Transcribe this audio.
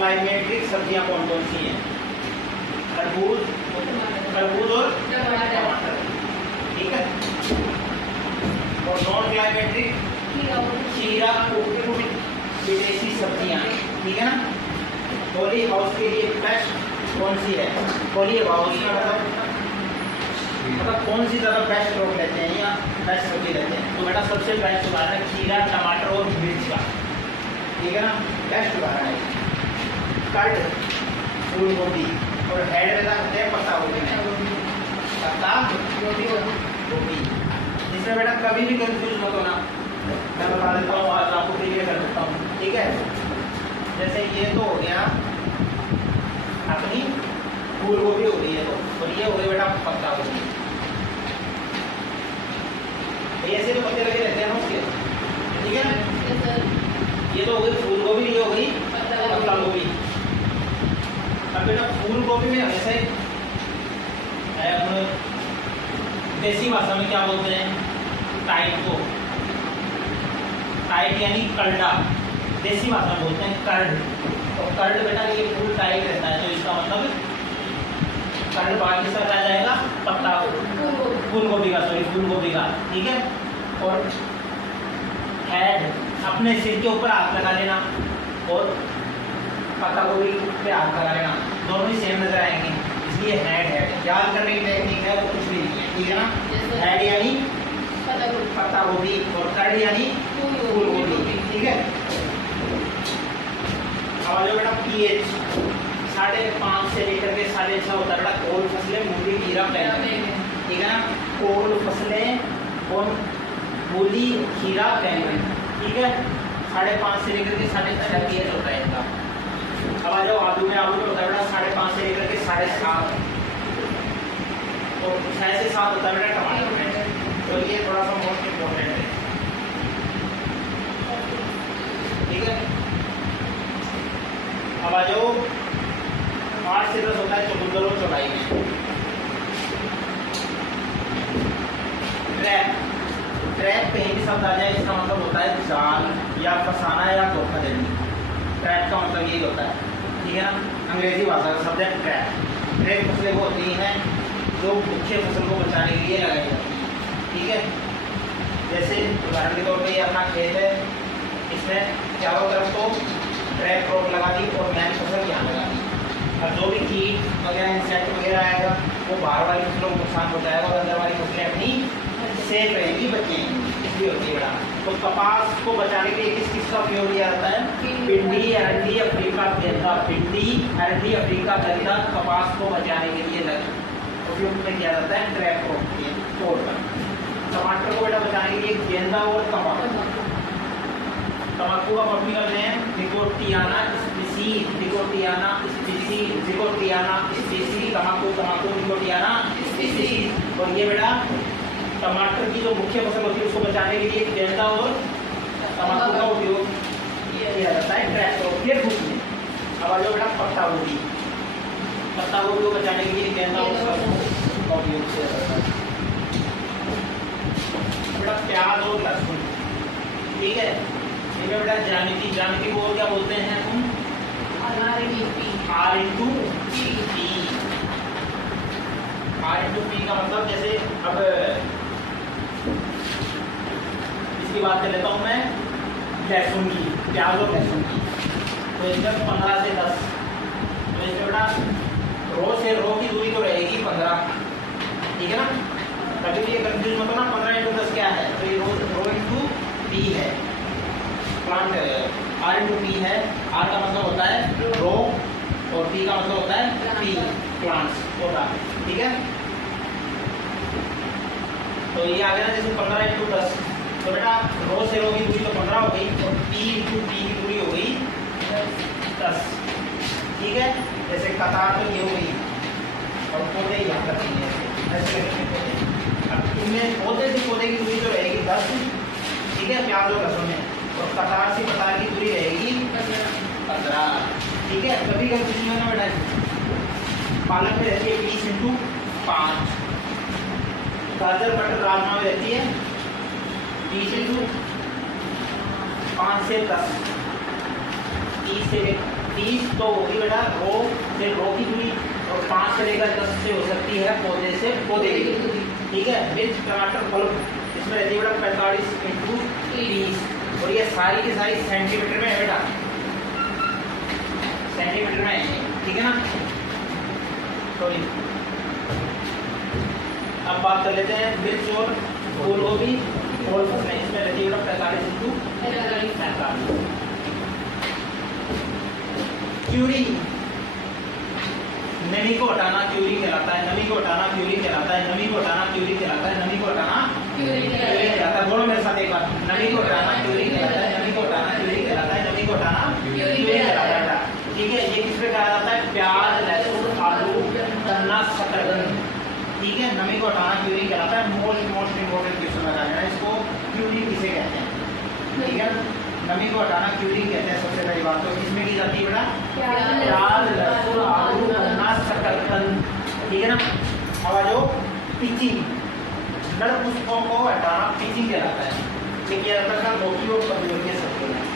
Climacteric सब्जियां कौन कौन सी हैं? तरबूज, तरबूज और टमाटर, ठीक है। और नॉन क्लाइमेट्रिक खीरा, विदेशी सब्जियां, ठीक है ना। पॉली हाउस के लिए बेस्ट कौन सी है? पॉली हाउस का मतलब कौन सी ज़्यादा बेस्ट रोग लेते हैं या बेस्ट सब्जी लेते हैं? तो बेटा सबसे बेस्ट उदाहरण है खीरा, टमाटर और मिर्च का, ठीक है ना, बेस्ट उदाहरण है। कर्ड, फूल गोभी और हेड में करते हैं पत्ता गोभी, पत्ता गोभी। इसमें बेटा कभी भी कंफ्यूज मत होना, मैं बता देता हूँ, आज आपको क्लियर कर देता हूँ, ठीक है। जैसे ये तो हो गया अपनी फूल गोभी हो गई है, तो और ये हो गई बेटा पत्ता गोभी। ऐसे तो पत्ते लगे रहते हैं उसके, ठीक है ना। ये तो हो गई फूल गोभी, ये हो गई पत्ता गोभी। अब बेटा फूल गोभी में हमेशा देसी भाषा में क्या बोलते हैं? टाइट को, टाइट यानी कलडा, देसी भाषा में बोलते हैं कर्ड। और कर्ड बेटा ये फूल टाइट रहता है, तो इसका मतलब कर्ड बाकी सब आ जाएगा पत्ता फूल गोभी का, सॉरी फूल गोभी का, ठीक है। और हेड अपने सिर के ऊपर हाथ लगा लेना और पत्ता गोभी पे हाथ लगा लेना, दोनों ही सेम नजर आएंगे, इसलिए हेड है। याद करने की टेक्निक है, कुछ भी नहीं है, ठीक है ना। हेड यानी पत्ता गोभी और कर्ड यानी फूल गोभी, ठीक है। अब जो बेटा पीएच 5.5 से लेकर के 6.5 होता है बेटा। कोल फसलें, मूली, खीरा, बैंगन, ठीक है ना। कोल फसलें और मूली, खीरा, बैंगन, ठीक है। 5.5 से लेकर के 6.5 पीएच होता है इनका। अब आ जाओ आलू में, आलू में होता है बेटा 5.5 से लेकर के 7.5 और 6 से 7 होता है बेटा टमाटर में। तो ये थोड़ा सा मोस्ट इम्पोर्टेंट है, ठीक है। अब आ जाओ 8 से 10 होता है चुकंदर और चौलाई में। ट्रैप, ट्रैप कहीं भी शब्द आ जाए इसका मतलब होता है जाल या फंसाना या धोखाधड़ी। ट्रैप का मतलब यही होता है, ठीक है ना। अंग्रेजी भाषा का शब्द है ट्रैप। ट्रैप फसलें वो होती हैं जो मुख्य फसल को बचाने के लिए लगाई जाती है, ठीक है। जैसे उदाहरण के तौर पर ये अपना खेत है, इसमें चारों तरफ को ट्रैप क्रॉप लगा दी और मैन फसल यहाँ लगा दी। और जो भी कीट वगैरह इंसेक्ट वगैरह आएगा वो बाहर वाली फसलों को नुकसान पहुँचाएगा और अंदर वाली फसलें अपनी सेफ रहेगी, बचेंगी, इसलिए होती है बेटा। तो कपास को बचाने के लिए किस किस का उपयोग किया जाता है? भिंडी, अरंडी, अफ्रीका गेंदा, भिंडी, अरंडी, अफ्रीका गेंदा कपास को बचाने के लिए उपयोग में किया जाता है ट्रैप क्रॉप के तौर पर। टमाटर को बेटा बचाने के लिए गेंदा और तंबाकू, तंबाकू का पपी करते हैं Nicotiana species, Nicotiana species, Nicotiana species, तंबाकू, तंबाकू, निकोटियाना स्पीसीज। और ये बेटा टमाटर की जो मुख्य फसल होती है उसको बचाने के लिए गेंदा और तंबाकू का उपयोग किया जाता है ट्रैप क्रॉप के रूप में। अब आ जाओ बेटा पत्ता गोभी, पत्ता गोभी को बचाने के लिए गेंदा और तंबाकू का उपयोग किया जाता है। बेटा प्याज और लहसुन, ठीक है। इनमें बेटा ज्यामिति, ज्यामिति को क्या बोलते हैं हम? R into P। R into P का मतलब जैसे अब इसकी बात कर लेता हूँ मैं लहसुन की, प्याज और लहसुन की। तो इसमें 15 से 10, तो इसमें बेटा रो से रो की दूरी तो रहेगी 15, ठीक है ना। कभी भी ये कंफ्यूज मत होना, 15 into 10 क्या है? तो ये रो इंटू पी है, प्लांट R into P है। R का मतलब होता है रो और P का मतलब होता है पी, प्लांट्स होता है, ठीक है। तो ये आ गया ना, जैसे 15 into 10, तो बेटा रो से रो की दूरी तो 15 हो गई और P into P की दूरी हो गई 10, ठीक है। जैसे कतार तो ये हो गई और पौधे यहाँ कर देंगे ऐसे पौधे। अब इनमें पौधे से पौधे की दूरी तो रहेगी 10, ठीक है, प्याज और लहसुन में। और कतार से कतार की दूरी रहेगी 15, ठीक है। कभी कंफ्यूजन होना बेटा। पालक में रहती है 20 into 5, गाजर मटर राजमा में रहती है 20 into 5 से 10, 30 से 30 तो होगी बेटा रो से रो की दूरी, और 5 से लेकर 10 से हो सकती है पौधे से पौधे की दूरी। ठीक है, मिर्च टमाटर बल्ब इसमें रहती है बेटा 45 इंटू 30, और ये सारी की सारी सेंटीमीटर में है बेटा, सेंटीमीटर में है। ठीक है ना। तो अब बात कर लेते हैं मिर्च और फूल गोभी और फसलें, इसमें रहती है 45 इंटू 45। क्यूरी, नमी को हटाना क्यूरी कहलाता है, नमी को हटाना क्यूरी कहलाता है, नमी को हटाना क्यूरी कहलाता है, नमी को हटाना क्यूरी कहलाता है। बोलो मेरे साथ एक बार, नमी को हटाना क्यूरी कहलाता है, नमी को हटाना क्यूरी कहलाता है, नमी को हटाना क्यूरी कहलाता है। ठीक है, ये किसमें कहा जाता है? प्याज, लहसुन, आलू, गन्ना, शकरकंद। ठीक है, नमी को हटाना क्यूरी कहलाता है। मोस्ट इम्पोर्टेंट क्वेश्चन लगा है इसको, क्यूरी किसे कहते हैं? ठीक है, नमी को हटाना क्यूरी कहते हैं। सबसे पहली बात तो इसमें की जाती है बेटा प्याज, लहसुन, आलू, गन्ना, शकरकंद। ठीक है ना। अब आ जाओ पिचिंग, नर पुष्पों को हटाना पिचिंग कहलाता है। ठीक है, गोभी और कद्दू के सबके